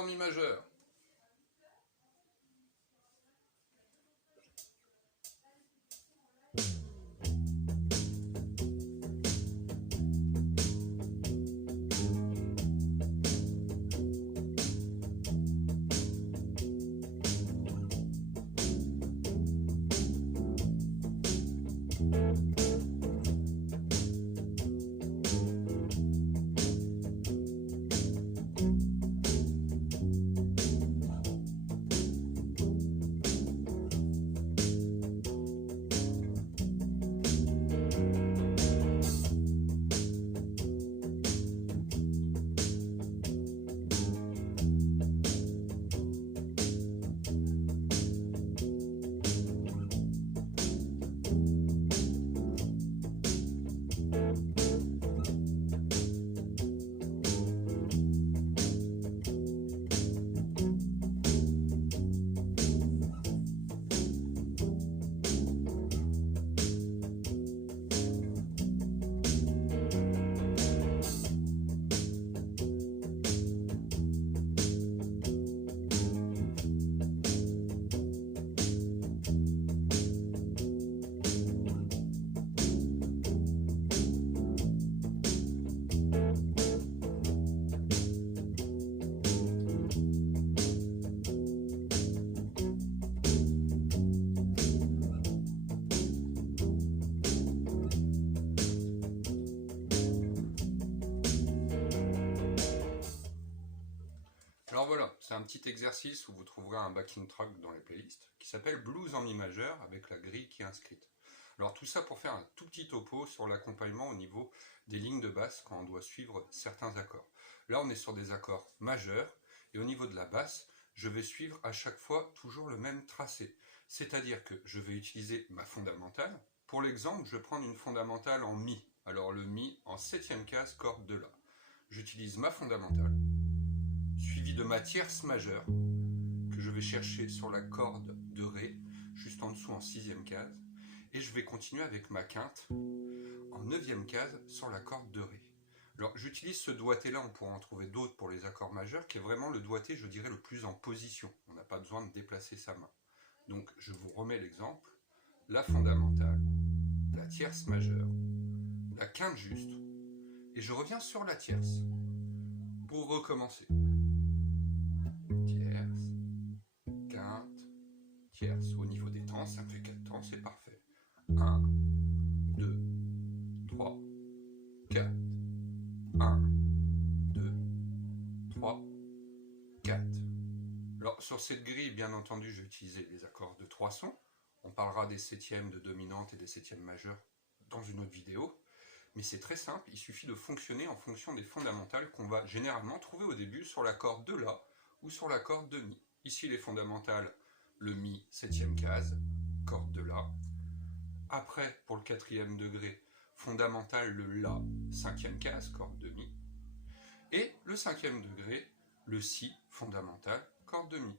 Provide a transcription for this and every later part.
en mi majeur. Alors voilà, c'est un petit exercice où vous trouverez un backing track dans les playlists qui s'appelle Blues en mi majeur avec la grille qui est inscrite. Alors tout ça pour faire un tout petit topo sur l'accompagnement au niveau des lignes de basse quand on doit suivre certains accords. Là on est sur des accords majeurs et au niveau de la basse, je vais suivre à chaque fois toujours le même tracé. C'est-à-dire que je vais utiliser ma fondamentale. Pour l'exemple, je vais prendre une fondamentale en mi. Alors le mi en 7e case, corde de la. J'utilise ma fondamentale, suivi de ma tierce majeure, que je vais chercher sur la corde de Ré, juste en dessous en 6e case, et je vais continuer avec ma quinte en 9e case sur la corde de Ré. Alors j'utilise ce doigté-là, on pourra en trouver d'autres pour les accords majeurs, qui est vraiment le doigté, je dirais, le plus en position. On n'a pas besoin de déplacer sa main. Donc je vous remets l'exemple, la fondamentale, la tierce majeure, la quinte juste, et je reviens sur la tierce, pour recommencer. Tierce, quinte, tierce. Au niveau des temps, ça me fait 4 temps, c'est parfait. 1, 2, 3, 4. 1, 2, 3, 4. Alors, sur cette grille, bien entendu, je vais utiliser les accords de 3 sons. On parlera des septièmes de dominante et des septièmes majeurs dans une autre vidéo. Mais c'est très simple, il suffit de fonctionner en fonction des fondamentales qu'on va généralement trouver au début sur la corde de La ou sur la corde de Mi. Ici les fondamentales, le Mi 7e case, corde de La. Après, pour le 4e degré, fondamental le La 5e case, corde de Mi. Et le 5e degré, le Si fondamental, corde de Mi.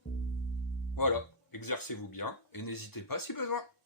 Voilà, exercez-vous bien et n'hésitez pas si besoin.